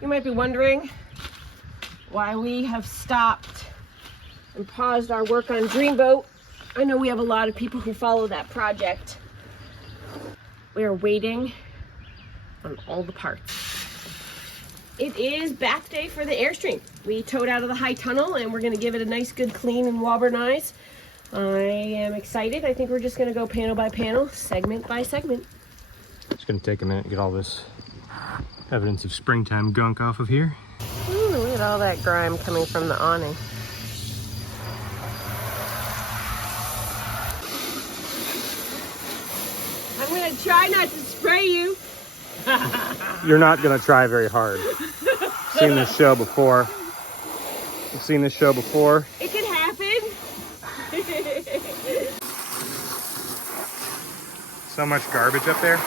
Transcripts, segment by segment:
You might be wondering why we have stopped and paused our work on Dreamboat. I know we have a lot of people who follow that project. We are waiting on all the parts. It is bath day for the Airstream. We towed out of the high tunnel and we're gonna give it a nice good clean and Walbernize. I am excited. I think we're just gonna go panel by panel, segment by segment. It's gonna take a minute to get all this evidence of springtime gunk off of here. Ooh, look at all that grime coming from the awning. I'm gonna try not to spray you. You're not gonna try very hard. Seen this show before. You've seen this show before. It can happen. So much garbage up there.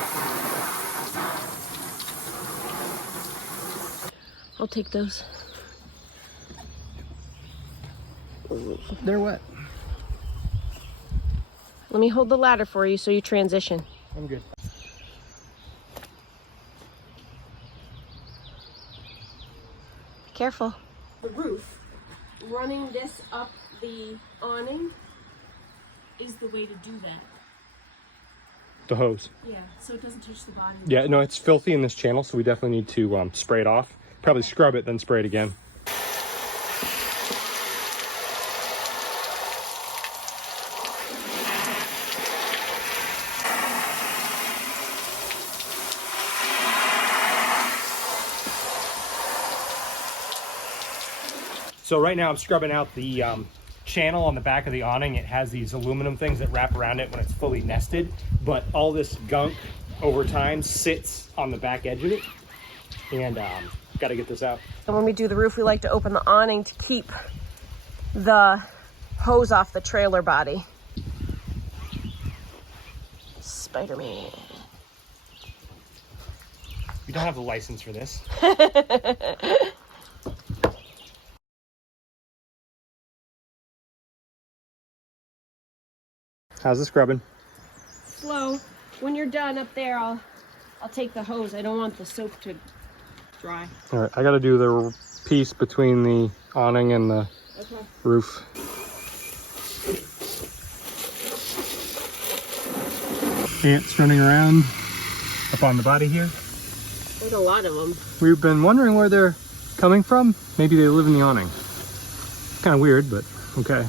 I'll take those. They're wet. Let me hold the ladder for you so you transition. I'm good. Be careful. The roof, running this up the awning is the way to do that. The hose. Yeah, so it doesn't touch the body. Yeah, no, it's filthy in this channel, so we definitely need to spray it off. Probably scrub it, then spray it again. So right now I'm scrubbing out the channel on the back of the awning. It has these aluminum things that wrap around it when it's fully nested, but all this gunk over time sits on the back edge of it, and got to get this out. And when we do the roof, we like to open the awning to keep the hose off the trailer body. Spider-Man. We don't have the license for this. How's the scrubbing? Slow. When you're done up there, I'll take the hose. I don't want the soap to dry. All right, I got to do the piece between the awning and the roof. Ants running around up on the body here. There's a lot of them. We've been wondering where they're coming from. Maybe they live in the awning. Kind of weird, but okay.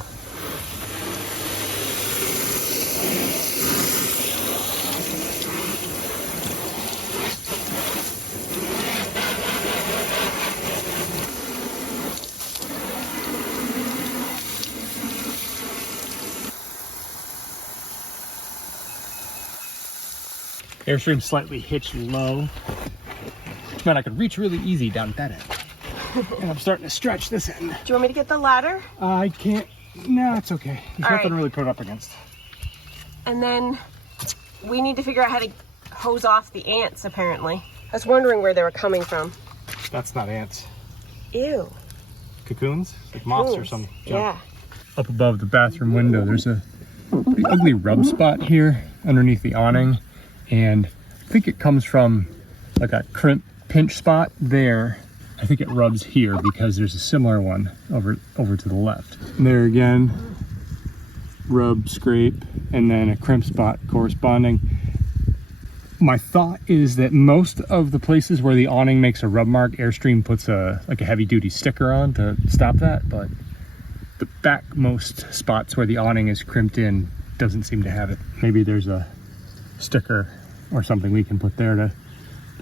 Airstream slightly hitched low. Man, I could reach really easy down at that end. And I'm starting to stretch this end. Do you want me to get the ladder? I can't. No, it's okay. There's All nothing to right. really put it up against. And then we need to figure out how to hose off the ants, apparently. I was wondering where they were coming from. That's not ants. Ew. Cocoons? Like moths or Cocoons. something. Yeah. Up above the bathroom window, there's a pretty ugly rub spot here underneath the awning. And I think it comes from like a crimp pinch spot there. I think it rubs here because there's a similar one over to the left. And there again, rub, scrape, and then a crimp spot corresponding. My thought is that most of the places where the awning makes a rub mark, Airstream puts a heavy duty sticker on to stop that, but the backmost spots where the awning is crimped in doesn't seem to have it. Maybe there's a sticker or something we can put there to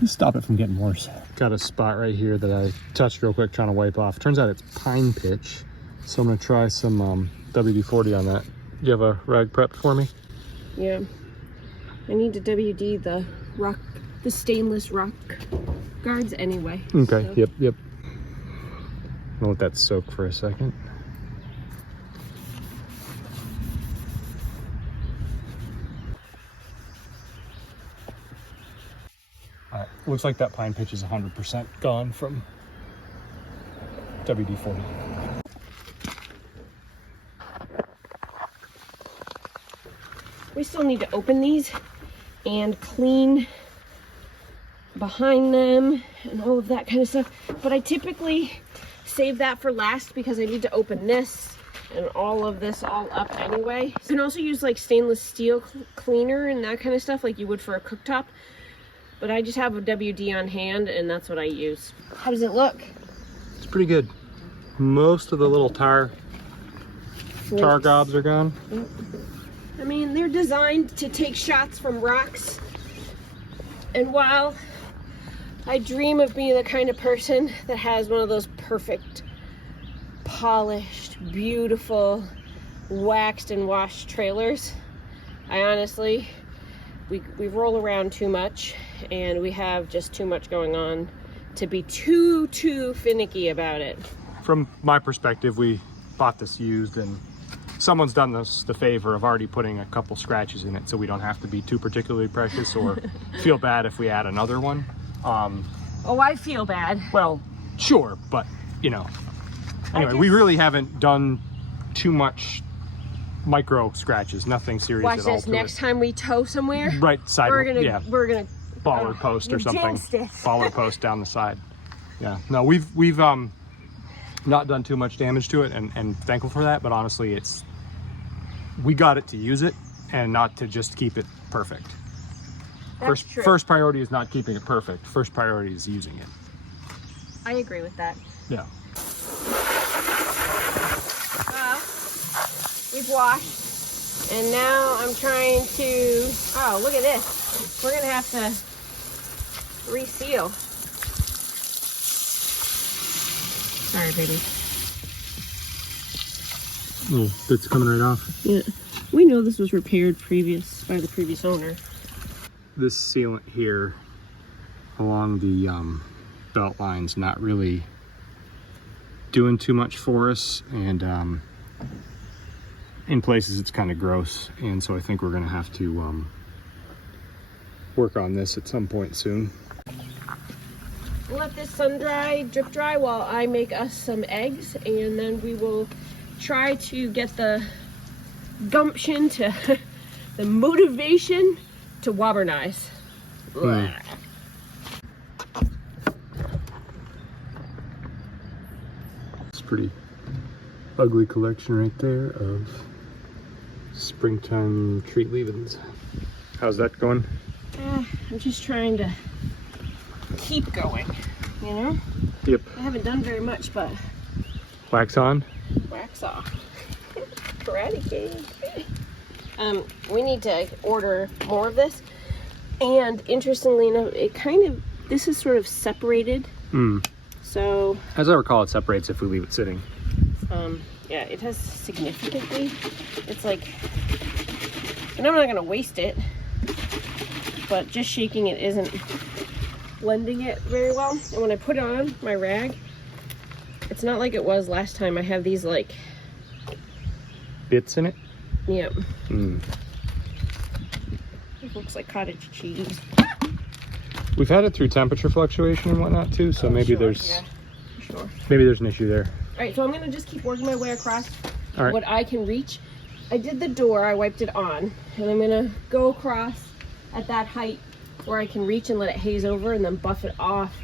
stop it from getting worse. Got a spot right here that I touched real quick trying to wipe off. Turns out it's pine pitch, so I'm gonna try some WD-40 on that. Do you have a rag prepped for me? Yeah. I need to WD the stainless rock guards anyway. Okay, so. yep. I'll let that soak for a second. All right, looks like that pine pitch is 100% gone from WD-40. We still need to open these and clean behind them and all of that kind of stuff. But I typically save that for last because I need to open this and all of this all up anyway. You can also use like stainless steel cleaner and that kind of stuff like you would for a cooktop. But I just have a WD on hand and that's what I use. How does it look? It's pretty good. Most of the little tar gobs are gone. I mean, they're designed to take shots from rocks. And while I dream of being the kind of person that has one of those perfect, polished, beautiful, waxed and washed trailers, I honestly, we roll around too much and we have just too much going on to be too finicky about it. From my perspective, we bought this used and someone's done us the favor of already putting a couple scratches in it so we don't have to be too particularly precious or feel bad if we add another one. Oh, I feel bad. Well, sure, but you know, anyway, we really haven't done too much micro scratches, nothing serious Watch at all this, to next it. time we tow somewhere, Right side, we're gonna baller post or you something. jinxed it. Baller post down the side. Yeah, no, we've not done too much damage to it and thankful for that, but honestly we got it to use it and not to just keep it perfect. That's true. First priority is not keeping it perfect. First priority is using it. I agree with that. Yeah. We've washed, and now I'm trying to, oh, look at this. We're gonna have to reseal. Sorry, baby. Oh, it's coming right off. Yeah, we know this was repaired by the previous owner. This sealant here along the belt line's not really doing too much for us, and in places it's kind of gross, and so I think we're gonna have to work on this at some point soon. We'll let this sun dry, drip dry, while I make us some eggs, and then we will try to get the gumption to the motivation to Walbernize. It's a pretty ugly collection right there of springtime treat leave-ins. How's that going? I'm just trying to keep going, you know? Yep. I haven't done very much, but Wax on? wax off. Karate Kid. We need to order more of this. And interestingly enough, this is sort of separated. So, as I recall, it separates if we leave it sitting. yeah, it has significantly, it's like, and I'm not gonna waste it, but just shaking it isn't blending it very well. And when I put it on my rag, it's not like it was last time. I have these like Bits in it? Yep. It looks like cottage cheese. We've had it through temperature fluctuation and whatnot too, so maybe there's maybe there's an issue there. All right, so I'm gonna just keep working my way across All what I can reach. I did the door, I wiped it on, and I'm gonna go across at that height where I can reach and let it haze over and then buff it off,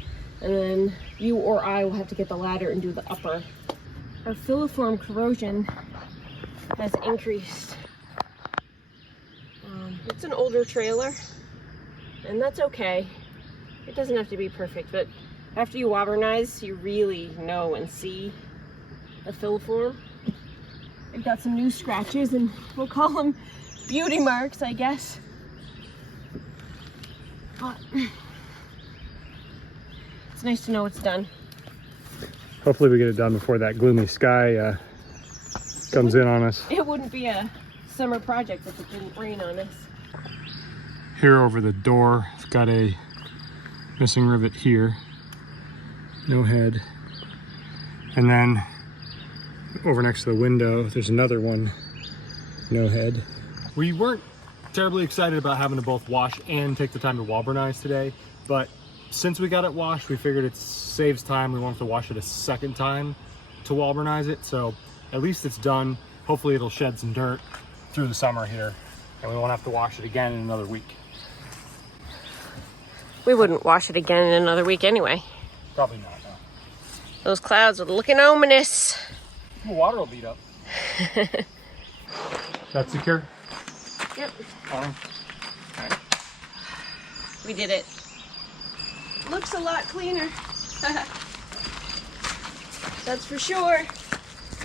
and then you or I will have to get the ladder and do the upper. Our filiform corrosion has increased. It's an older trailer, and that's okay. It doesn't have to be perfect, but after you Walbernize, you really know and see the filiform. I've got some new scratches, and we'll call them beauty marks, I guess. But it's nice to know it's done. Hopefully we get it done before that gloomy sky comes in on us. It wouldn't be a summer project if it didn't rain on us. Here over the door, I've got a missing rivet here. No head. And then over next to the window, there's another one. No head. We weren't terribly excited about having to both wash and take the time to Walbernize today, but since we got it washed, we figured it saves time. We won't have to wash it a second time to Walbernize it, so at least it's done. Hopefully it'll shed some dirt through the summer here, and we won't have to wash it again in another week. We wouldn't wash it again in another week anyway. Probably not, no. Those clouds are looking ominous. The water will beat up. That's secure? Yep. Awning. We did it. Looks a lot cleaner. That's for sure.